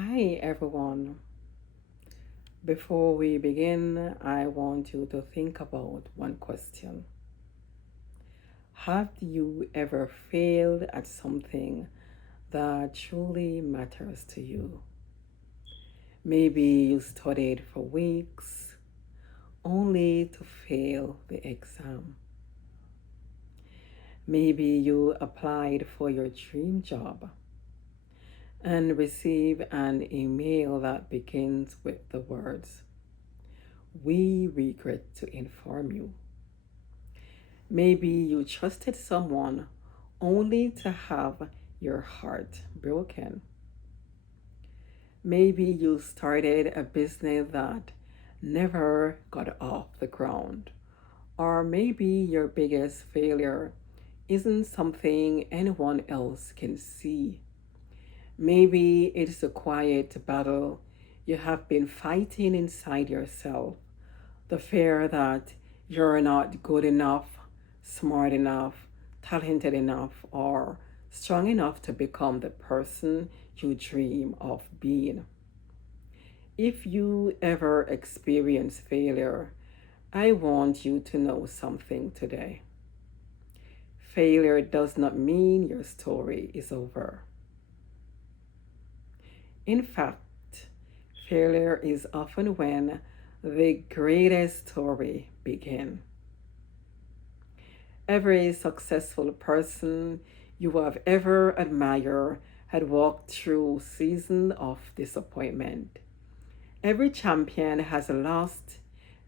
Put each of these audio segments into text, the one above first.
Hi everyone. Before we begin, I want you to think about one question. Have you ever failed at something that truly matters to you? Maybe you studied for weeks only to fail the exam. Maybe you applied for your dream job and received an email that begins with the words, "We regret to inform you." Maybe you trusted someone only to have your heart broken. Maybe you started a business that never got off the ground. Or maybe your biggest failure isn't something anyone else can see. Maybe it's a quiet battle you have been fighting inside yourself. The fear that you're not good enough, smart enough, talented enough, or strong enough to become the person you dream of being. If you ever experience failure, I want you to know something today. Failure does not mean your story is over. In fact, failure is often when the greatest story begins. Every successful person you have ever admired had walked through seasons of disappointment. Every champion has lost.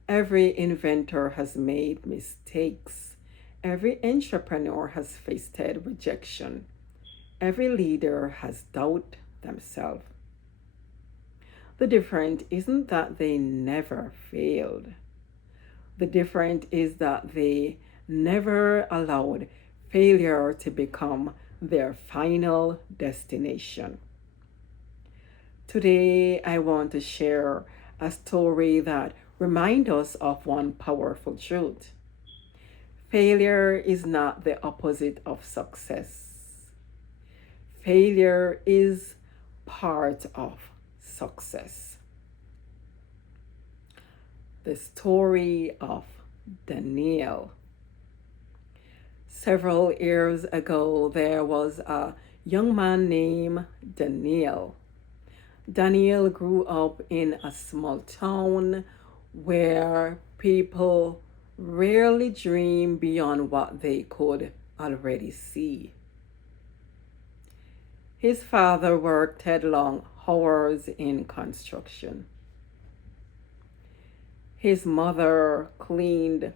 Every inventor has made mistakes. Every entrepreneur has faced rejection. Every leader has doubted themselves. The difference isn't that they never failed. The difference is that they never allowed failure to become their final destination. Today, I want to share a story that reminds us of one powerful truth. Failure is not the opposite of success. Failure is part of success. The story of Daniel. Several years ago, there was a young man named Daniel. Daniel grew up in a small town where people rarely dream beyond what they could already see. His father worked long hours in construction. His mother cleaned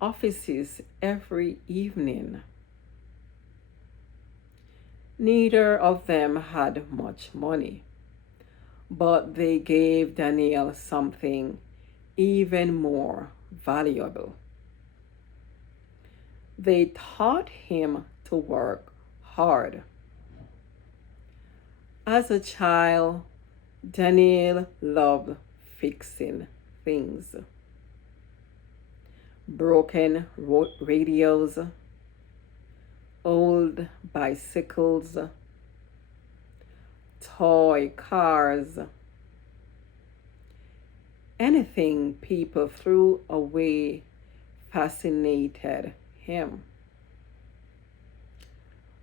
offices every evening. Neither of them had much money, but they gave Daniel something even more valuable. They taught him to work hard. As a child, Daniel loved fixing things. Broken radios, old bicycles, toy cars, anything people threw away fascinated him.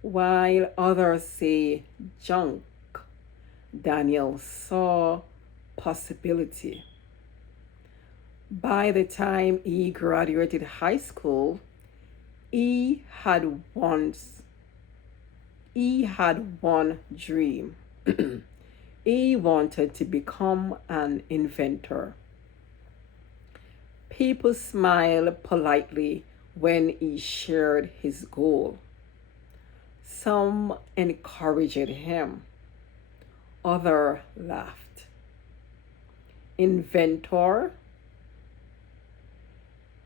While others say junk, Daniel saw possibility. By the time he graduated high school, he had once he had one dream. He wanted to become an inventor. People smiled politely when he shared his goal. Some encouraged him, others laughed. Inventor?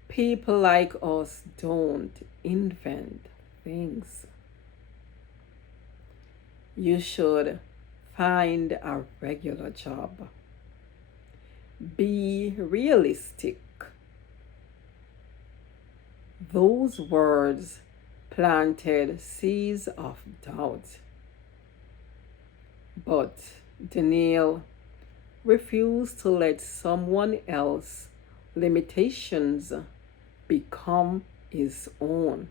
People like us don't invent things. You should find a regular job. Be realistic. Those words planted seeds of doubt. But Daniel refused to let someone else's limitations become his own.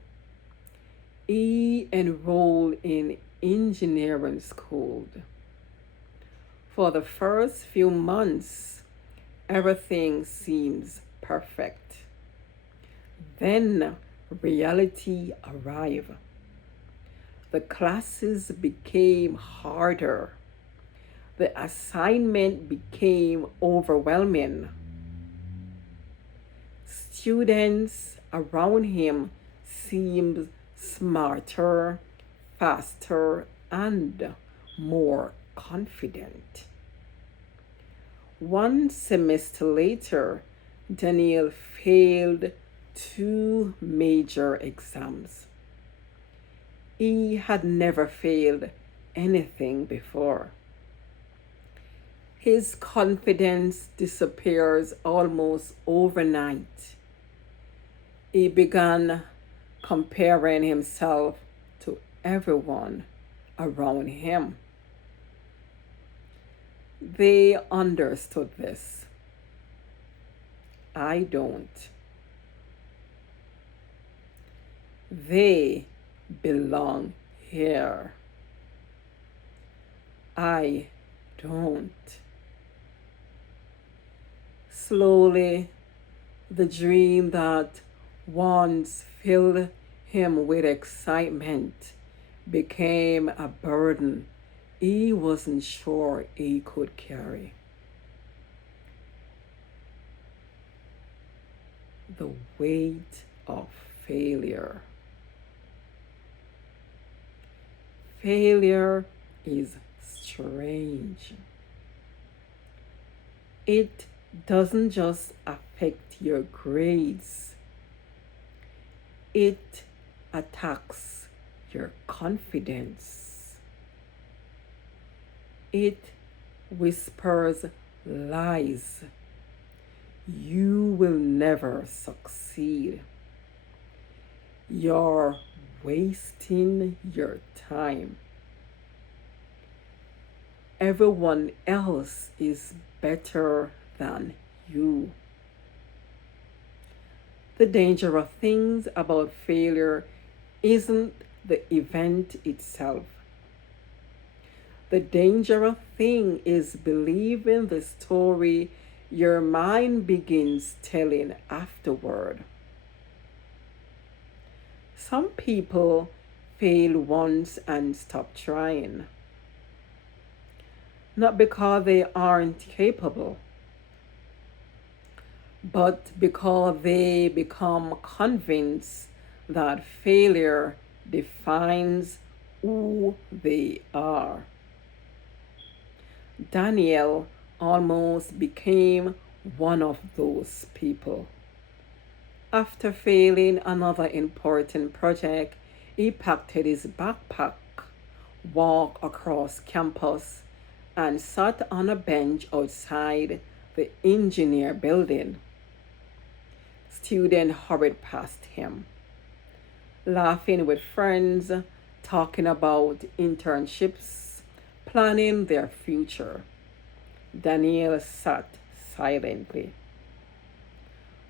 He enrolled in engineering school. For the first few months, everything seems perfect. Then reality arrived. The classes became harder. The assignment became overwhelming. Students around him seemed smarter, faster, and more confident. One semester later, Daniel failed two major exams. He had never failed anything before. His confidence disappears almost overnight. He began comparing himself to everyone around him. They understood this. I don't. They belong here. I don't. Slowly, the dream that once filled him with excitement became a burden he wasn't sure he could carry. The weight of failure. Failure is strange. It doesn't just affect your grades, it attacks your confidence. It whispers lies. You will never succeed. You're wasting your time. Everyone else is better than you. The danger of things about failure isn't the event itself. The dangerous thing is believing the story your mind begins telling afterward. Some people fail once and stop trying. Not because they aren't capable, but because they become convinced that failure defines who they are. Daniel almost became one of those people. After failing another important project, he packed his backpack, walked across campus, and sat on a bench outside the engineer building. Students hurried past him, laughing with friends, talking about internships, planning their future. Daniel sat silently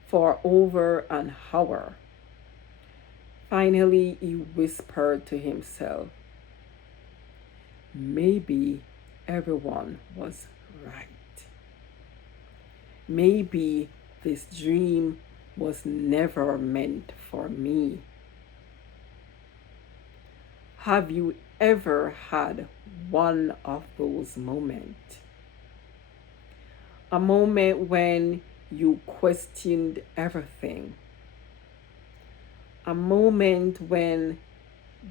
for over an hour. Finally, he whispered to himself, maybe everyone was right. Maybe this dream was never meant for me. Have you ever had one of those moments? A moment when you questioned everything. A moment when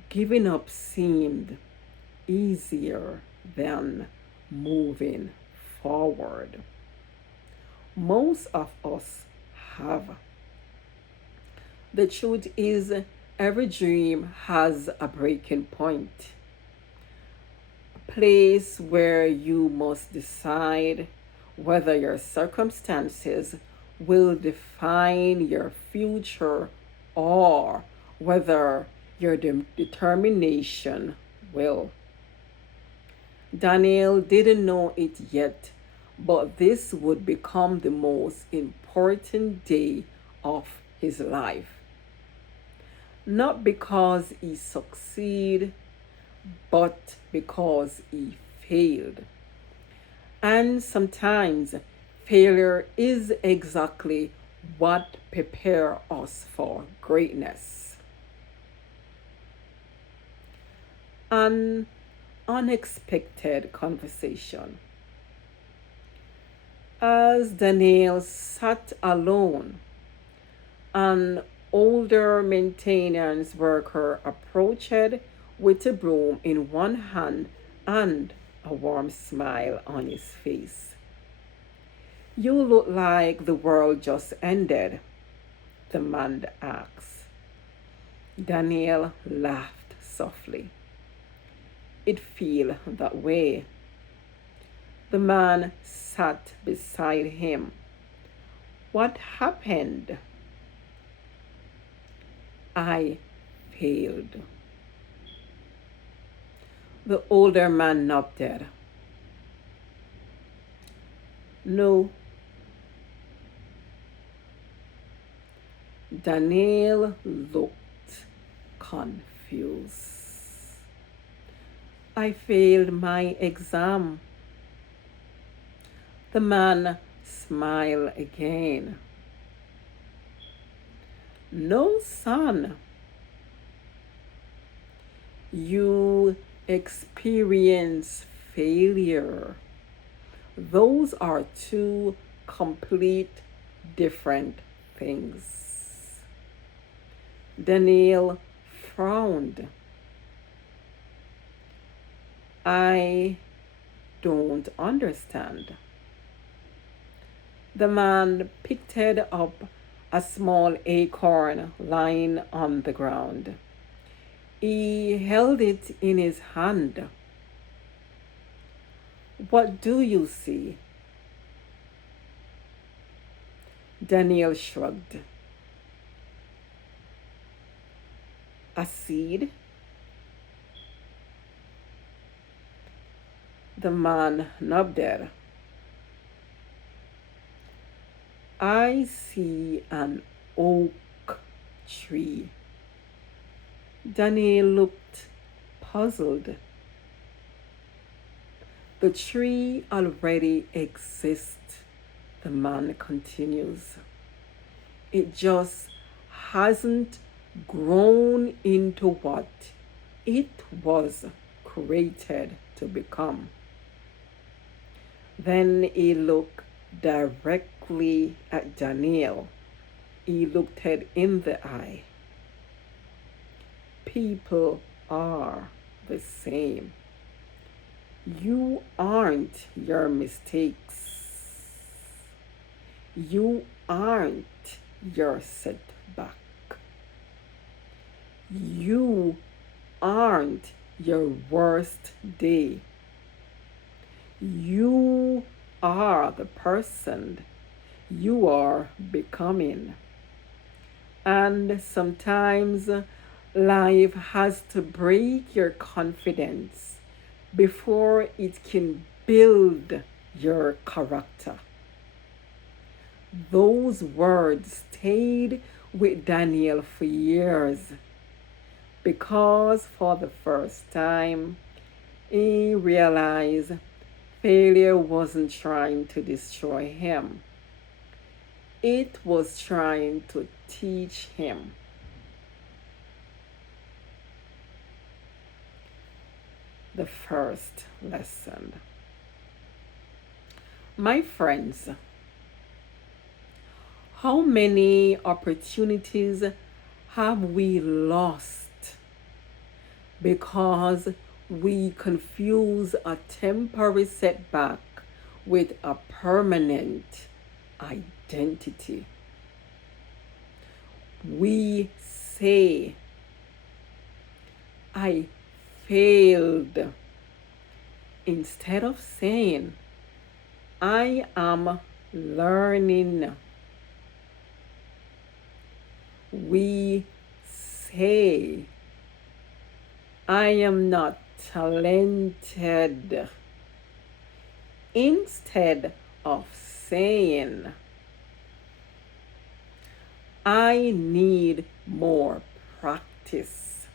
giving up seemed easier than moving forward. Most of us have. The truth is, every dream has a breaking point, a place where you must decide whether your circumstances will define your future or whether your determination will. Daniel didn't know it yet, but this would become the most important day of his life. Not because he succeeded, but because he failed. And sometimes failure is exactly what prepare us for greatness. An unexpected conversation. As Daniel sat alone, an older maintenance worker approached with a broom in one hand and a warm smile on his face. You look like the world just ended, the man asked. Daniel laughed softly. It feel that way. The man sat beside him. What happened? I failed. The older man nodded. No. Daniel looked confused. I failed my exam. The man smiled again. No, son. You experience failure. Those are two complete different things. Daniel frowned. I don't understand. The man picked up a small acorn lying on the ground. He held it in his hand. What do you see? Daniel shrugged. A seed? The man nodded. I see an oak tree. Daniel looked puzzled. The tree already exists, the man continues. It just hasn't grown into what it was created to become. Then he looked directly at Daniel. He looked her in the eye. People are the same. You aren't your mistakes. You aren't your setback. You aren't your worst day. You are the person you are becoming. And sometimes life has to break your confidence before it can build your character. Those words stayed with Daniel for years because for the first time he realized failure wasn't trying to destroy him. It was trying to teach him. The first lesson. My friends, how many opportunities have we lost because we confuse a temporary setback with a permanent identity? We say, I failed, instead of saying, I am learning. We say, I am not talented. Instead of saying, I need more practice,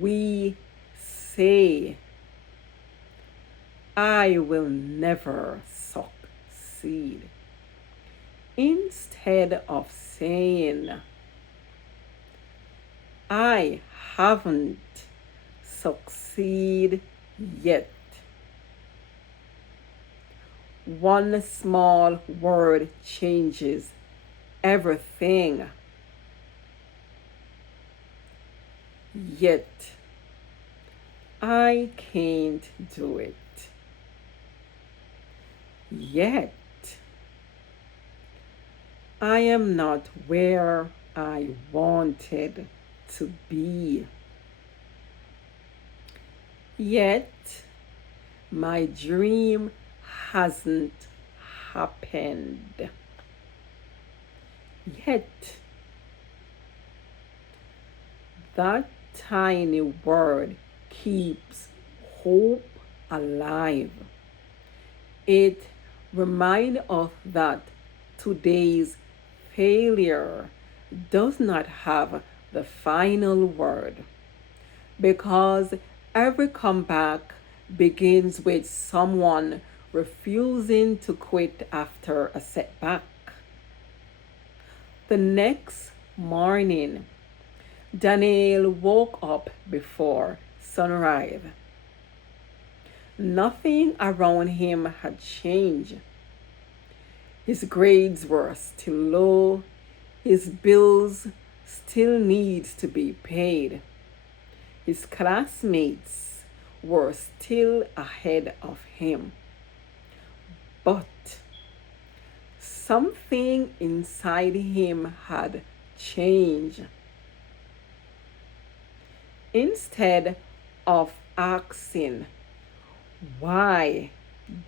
we say, I will never succeed. Instead of saying, I haven't succeeded yet. One small word changes everything. Yet, I can't do it. Yet, I am not where I wanted to be. Yet, my dream hasn't happened. Yet, that tiny word keeps hope alive. It reminds us that today's failure does not have the final word, because every comeback begins with someone refusing to quit after a setback. The next morning, Daniel woke up before sunrise. Nothing around him had changed. His grades were still low. His bills still need to be paid. His classmates were still ahead of him. But something inside him had changed. Instead of asking, why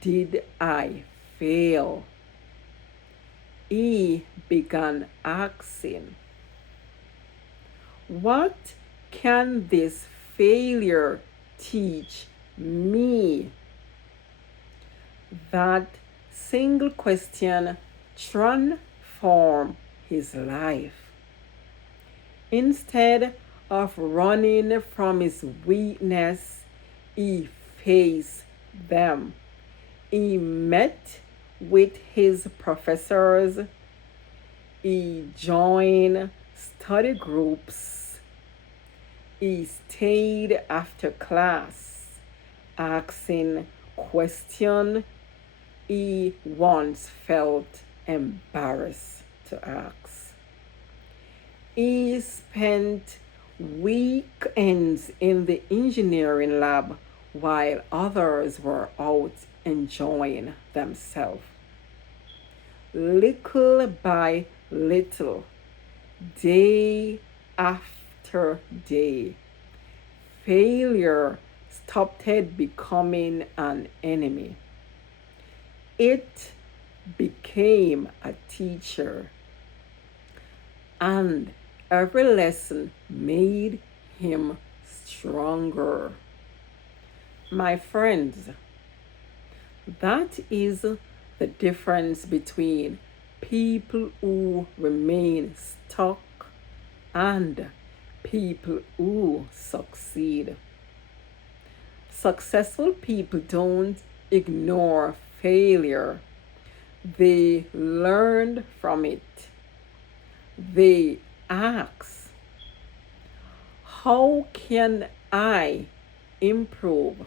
did I fail? He began asking, what can this failure teach me? That single question transformed his life. Instead of running from his weakness, he faced them. He met with his professors. He joined study groups. He stayed after class, asking questions he once felt embarrassed to ask. He spent weekends in the engineering lab while others were out enjoying themselves. Little by little, day after day, failure stopped becoming an enemy. It became a teacher, and every lesson made him stronger. My friends, that is the difference between people who remain stuck and people who succeed. Successful people don't ignore failure, they learn from it. They ask, how can I improve?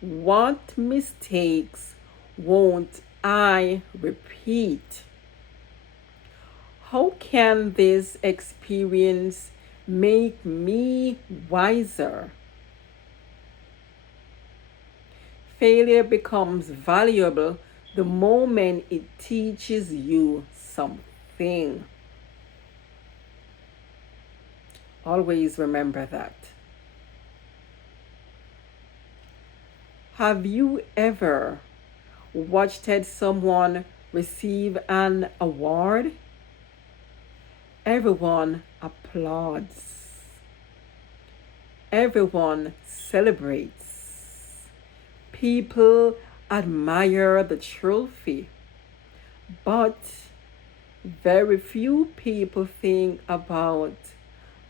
What mistakes won't I repeat? How can this experience make me wiser? Failure becomes valuable the moment it teaches you something. Always remember that. Have you ever watched someone receive an award? Everyone applauds. everyone celebrates. People admire the trophy, but very few people think about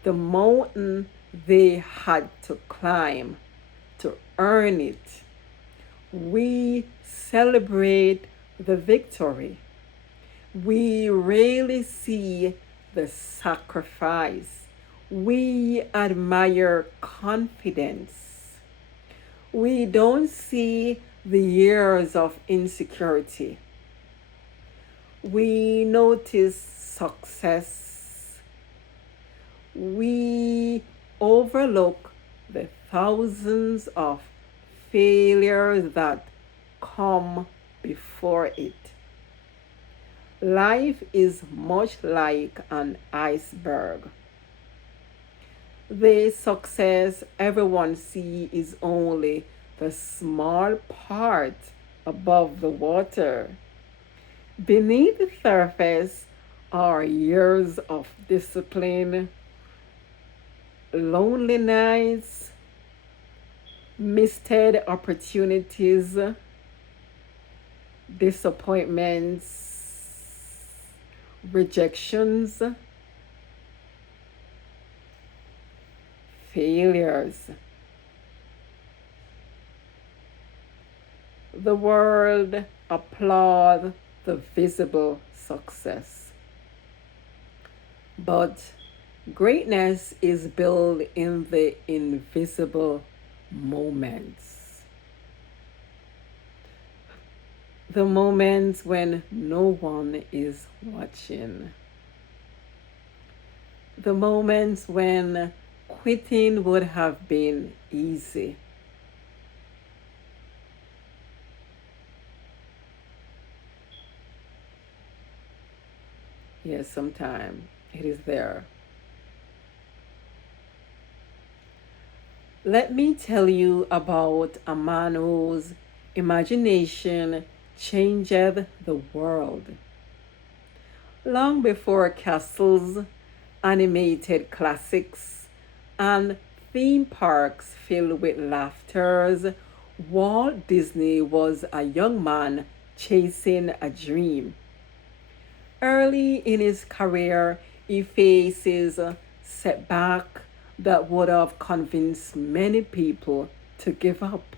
the mountain they had to climb to earn it. We celebrate the victory. We rarely see the sacrifice. We admire confidence. We don't see the years of insecurity. We notice success. We overlook the thousands of failures that come before it. Life is much like an iceberg. The success everyone sees is only the small part above the water. Beneath the surface are years of discipline, loneliness, missed opportunities, disappointments, rejections, failures. The world applauds the visible success. But greatness is built in the invisible moments. The moments when no one is watching. The moments when quitting would have been easy. Yes, sometimes it is there. Let me tell you about a man whose imagination changed the world. Long before castles, animated classics, and theme parks filled with laughter, Walt Disney was a young man chasing a dream. Early in his career, he faces a setback that would have convinced many people to give up.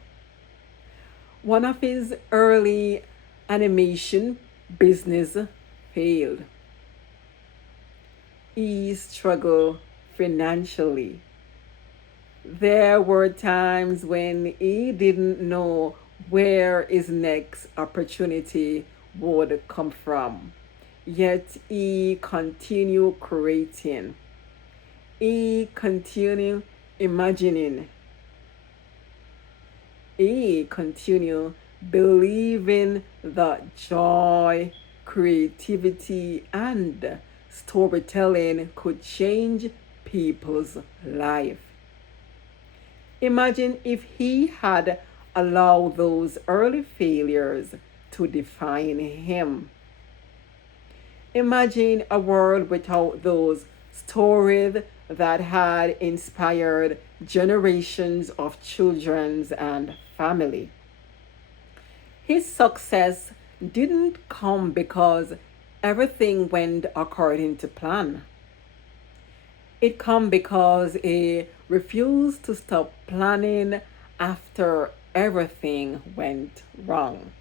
One of his early animation business failed. He struggled financially. There were times when he didn't know where his next opportunity would come from. Yet he continued creating. He continued imagining. He continued believing that joy, creativity, and storytelling could change people's life. Imagine if he had allowed those early failures to define him. Imagine a world without those stories that had inspired generations of children and family. His success didn't come because everything went according to plan. It came because he refused to stop planning after everything went wrong.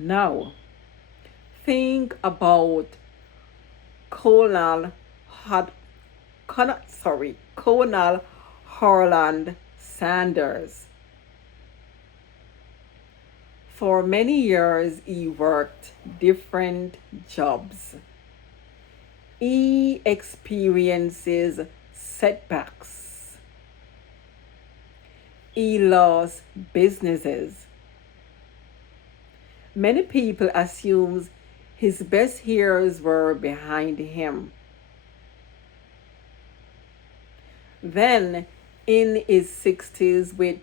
Now, think about Colonel Hod, Colonel Harland Sanders. For many years, he worked different jobs. He experiences setbacks. He lost businesses. Many people assume his best years were behind him. Then, in his 60s, with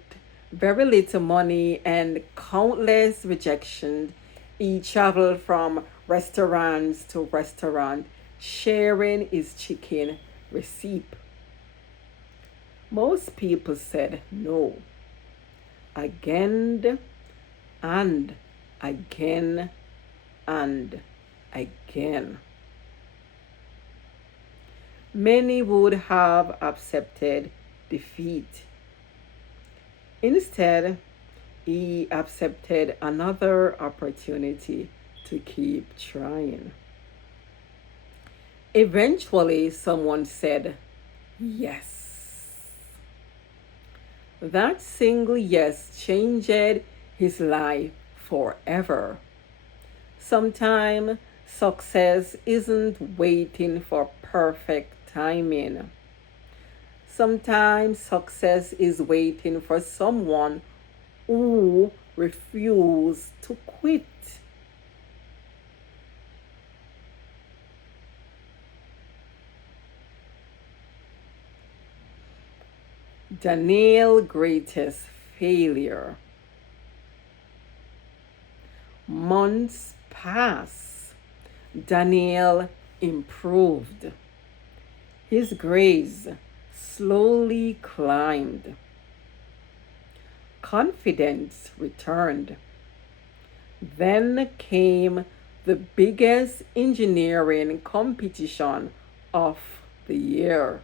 very little money and countless rejections, He traveled from restaurants to restaurant, sharing his chicken receipt. Most people said no again and again and again. Many would have accepted defeat. Instead, he accepted another opportunity to keep trying. Eventually, someone said yes. That single yes changed his life forever. Sometimes success isn't waiting for perfect timing. Sometimes success is waiting for someone who refuses to quit. Daniel's greatest failure. Months passed. Daniel improved. His grades slowly climbed. Confidence returned. Then came the biggest engineering competition of the year.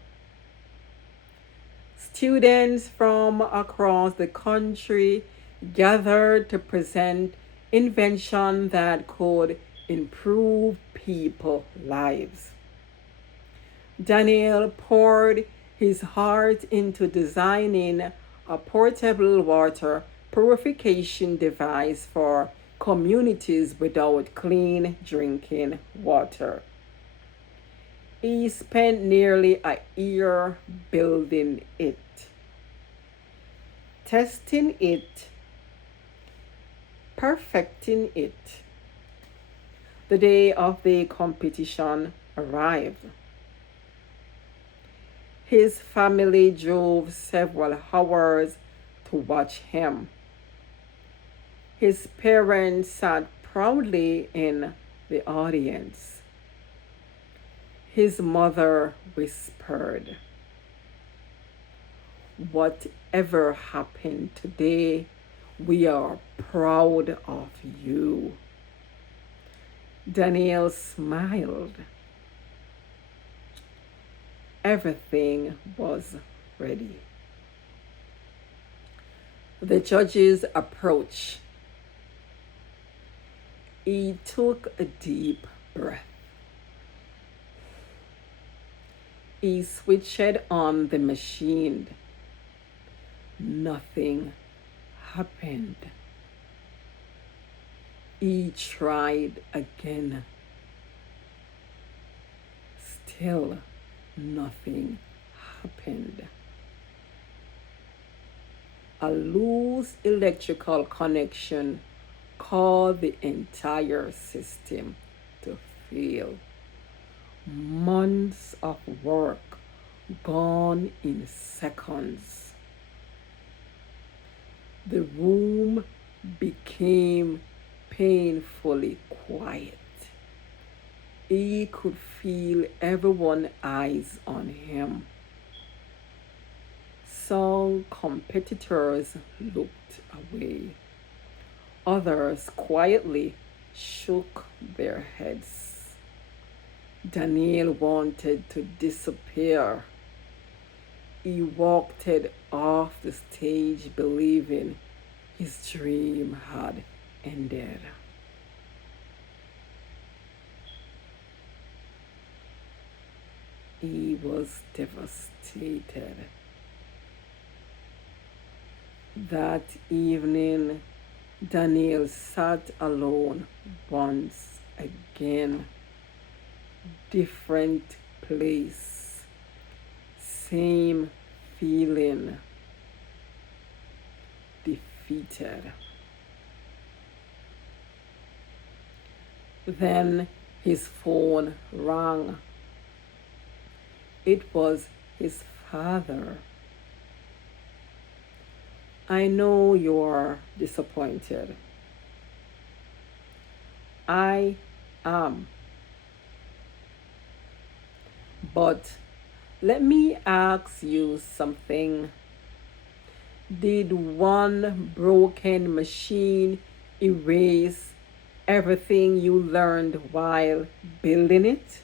Students from across the country gathered to present inventions that could improve people's lives. Daniel poured his heart into designing a portable water purification device for communities without clean drinking water. He spent nearly a year building it, testing it, perfecting it. The day of the competition arrived. His family drove several hours to watch him. His parents sat proudly in the audience. His mother whispered, "Whatever happened today, we are proud of you." Daniel smiled. Everything was ready. The judges approached. He took a deep breath. He switched on the machine. Nothing happened. He tried again. Still nothing happened. A loose electrical connection caused the entire system to fail. Months of work gone in seconds. The room became painfully quiet. He could feel everyone's eyes on him. Some competitors looked away. Others quietly shook their heads. Daniel wanted to disappear. He walked off the stage believing his dream had ended. He was devastated. That evening, Daniel sat alone once again. Different place, same feeling, defeated. Then his phone rang. It was his father. "I know you're disappointed. I am. But let me ask you something. Did one broken machine erase everything you learned while building it?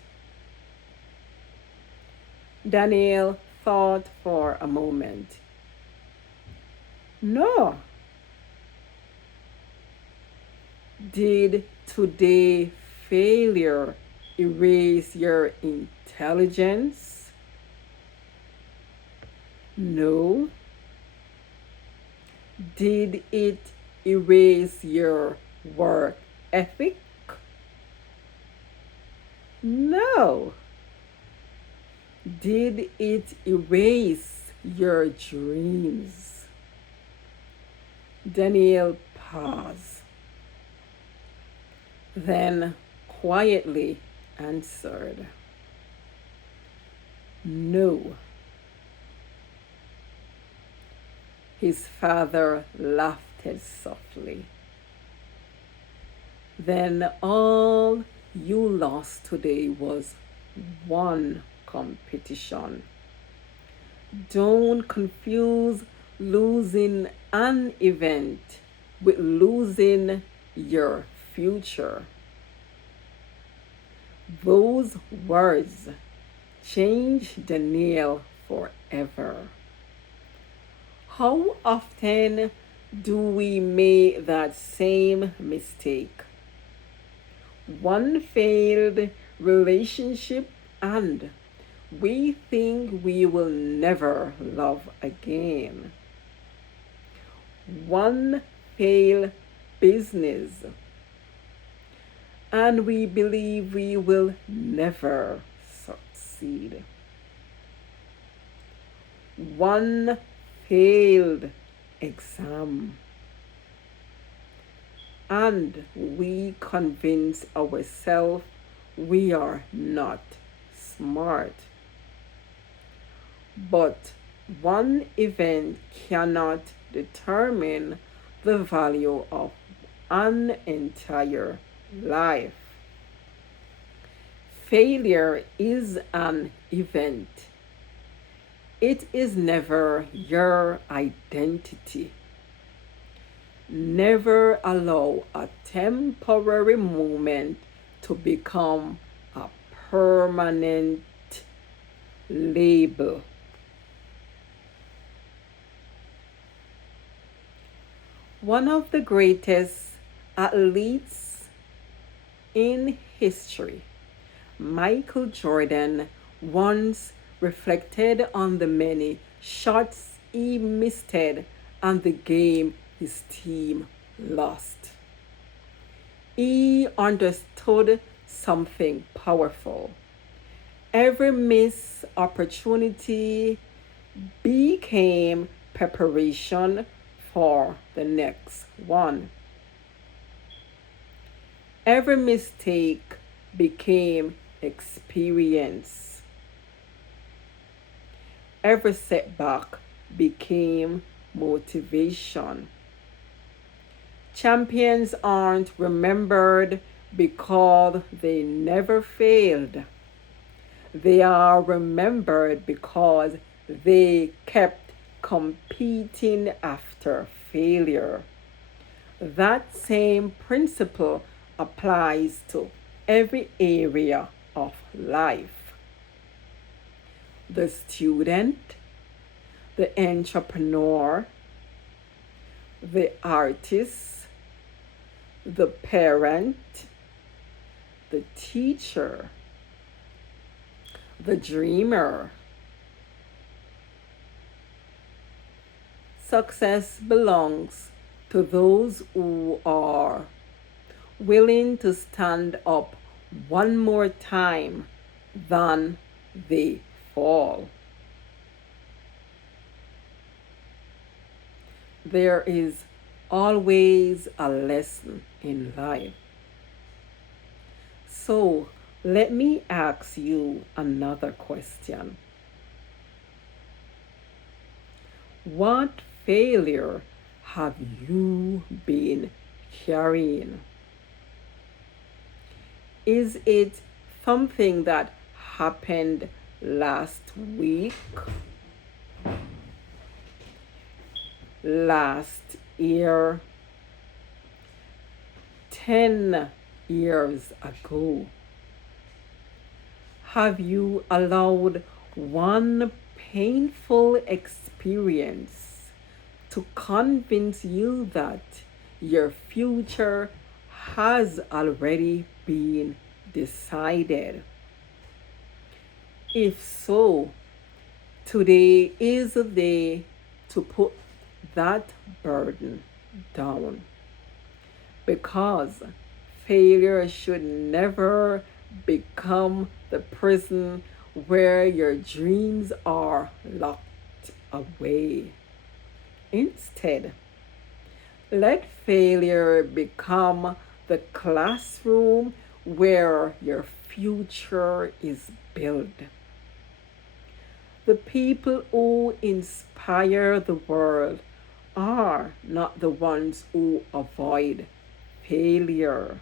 Daniel thought for a moment. No. Did today failure erase your intelligence? No. Did it erase your work ethic? No. Did it erase your dreams? Daniel paused, then quietly answered, No. His father laughed softly. Then all you lost today was one competition. Don't confuse losing an event with losing your future. Those words changed Daniel forever. How often do we make that same mistake? One failed relationship and we think we will never love again. One failed business and we believe we will never succeed. One failed exam and we convince ourselves we are not smart. But one event cannot determine the value of an entire life. Failure is an event. It is never your identity. Never allow a temporary moment to become a permanent label. One of the greatest athletes in history, Michael Jordan, once reflected on the many shots he missed and the game his team lost. He understood something powerful. Every missed opportunity became preparation for the next one. Every mistake became experience. Every setback became motivation. Champions aren't remembered because they never failed. They are remembered because they kept competing after failure. That same principle applies to every area of life. The student, the entrepreneur, the artist, the parent, the teacher, the dreamer. Success belongs to those who are willing to stand up one more time than they fall. There is always a lesson in life. So let me ask you another question. What failure have you been carrying? Is it something that happened last week, last year, 10 years ago? Have you allowed one painful experience to convince you that your future has already been decided? If so, today is the day to put that burden down, because failure should never become the prison where your dreams are locked away. Instead, let failure become the classroom where your future is built. The people who inspire the world are not the ones who avoid failure.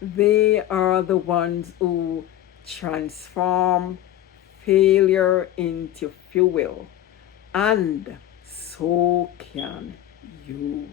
They are the ones who transform failure into fuel. And so can you.